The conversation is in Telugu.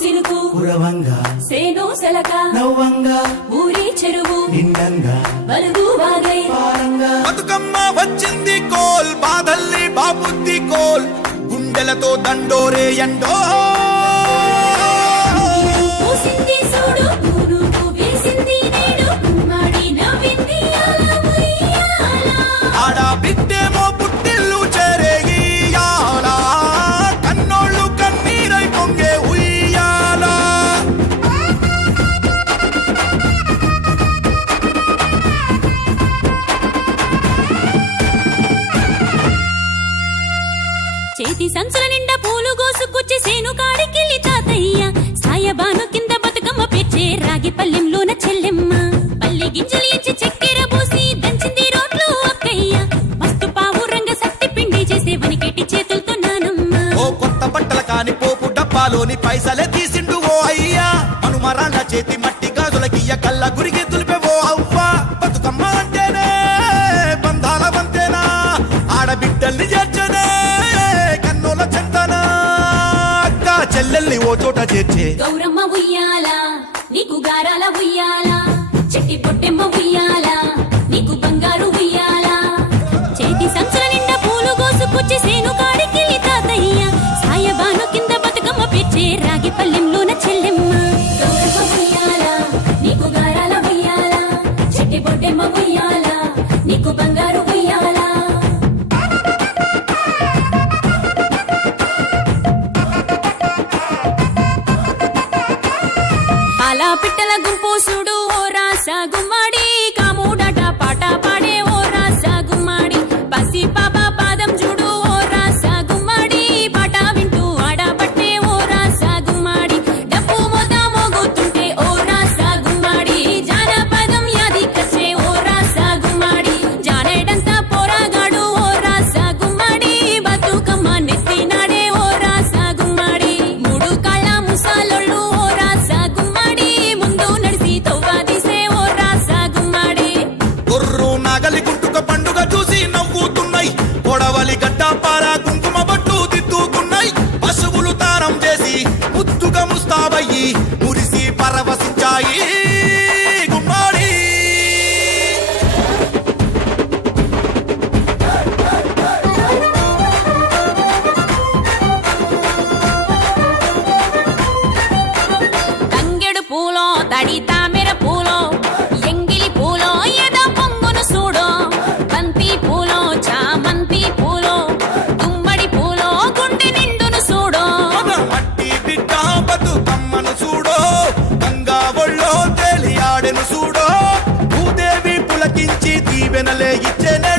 సినుకు కురవంగా సేను సెలక నవ్వంగా ఊరి చెరువు నిండంగా బలుగు వాగై పారంగా బతుకమ్మ వచ్చింది కోల్ బాధల్లి బాబుద్ది కోల్ గుండెలతో దండోరే ఎండో పూసింది చూడు పూనుకు వేసింది నేడు కుమ్మాడి నవ్వింది అల ఉయ్యాల ఆడ బిడ్డేమో పుట్టిల్లు చేరేగియాల కన్నోళ్ళు కన్నీరై పొంగే ఉయ్యాల చేతి సంచుల నిండా పూలు గోసుకొచ్చి సేను కాడికెళ్ళి తాతయ్య సాయబాను కింద బతుకమ్మ పేర్చే రాగి పల్లెంలోన చెల్లెమ్మ పల్లె గింజలు ఎంచి చక్కెర పోసి దంచింది రోడ్లు అక్కయ్య మస్తు పావు రంగ సత్తి పిండి చేసే వనికెట్టి చేతులతో నానమ్మ ఓ కొత్త బట్టల కాని పోపు డబ్బాలోని పైసలే తీసిండు ఓ అయ్యా మనుమరాళ్ళ చేతి మట్టి గాజులకియ్య కళ్ళ గురిగి తులిపే ఓ అవ్వ బతుకమ్మ అంటేనే బంధాల వంతేనా ఆడబిడ్డల్ని చేర్చనే కన్నుల చెంతనా అక్క చెల్లెల్ని ఓ చోట చేర్చే గౌరమ్మ ఉయ్యాల నీకు గారాల ఉయ్యాల చెట్టి పొట్టెమ్మ ఉయ్యాల నీకు బంగారు ఉయ్యాల చేతి సంచుల నిండా పూలు గోసుకొచ్చి సేను కాడికెళ్ళి తాతయ్య సాయబాను కింద బతుకమ్మ పేర్చే రాగి పల్లెంలోన చెల్లెమ్మ గౌరమ్మ ఉయ్యాల నీకు గారాల ఉయ్యాల చెట్టి పొట్టెమ్మ ఉయ్యాల నీకు బంగారు ఉయ్యాల అలా పిట్టల గుంపు చూడు ఓ రాస గుమ్మాడి కాముడట పాట పాడే ఓ రాస గుమ్మాడి పసి పాప పాదం చూడు ఓ రాస గుమ్మాడి పాట వింటూ ఆడబట్టే ఓ రాస గుమ్మాడి డప్పు మోత మోగుతుంటే ఓ రాస గుమ్మాడి జానపదం యాది కచ్చే ఓ రాస గుమ్మాడి జానేడంతా పోరాగాడు ఓ రాస గుమ్మాడి బతుకమ్మ నెత్తినాడే ఓ రాస గుమ్మాడి మూడు కాళ్ళ ముసాలోళ్ళు ఓ రాస గుమ్మాడి ముందు నడిసి తవ్వాదిసే ఓ రాస గుమ్మాడి గొర్రు నాగలి గుంటుక పండుగ చూసి నవ్వుతున్నాయి పొడవలి గడ్డ పార కుంకుమ బట్టు దిద్దుకున్నాయి పశువులు తారం చేసి ముద్దుగా ముస్తాబయ్యి మురిసి పరవశించాయి గుమ్మాడి తంగెడు పూలో తడి తామెర పూలో ఎంగిలి పూలో ఎద పొంగును చూడో బంతి పూలో చామంతి పూలో గుమ్మడి పూలో గుండె నిండును చూడో మన మట్టి బిడ్డ బతుకమ్మను చూడో గంగా ఒళ్ళో తేలియాడెను చూడో భూదేవి పులకించి దీవెనలే ఇచ్చెనే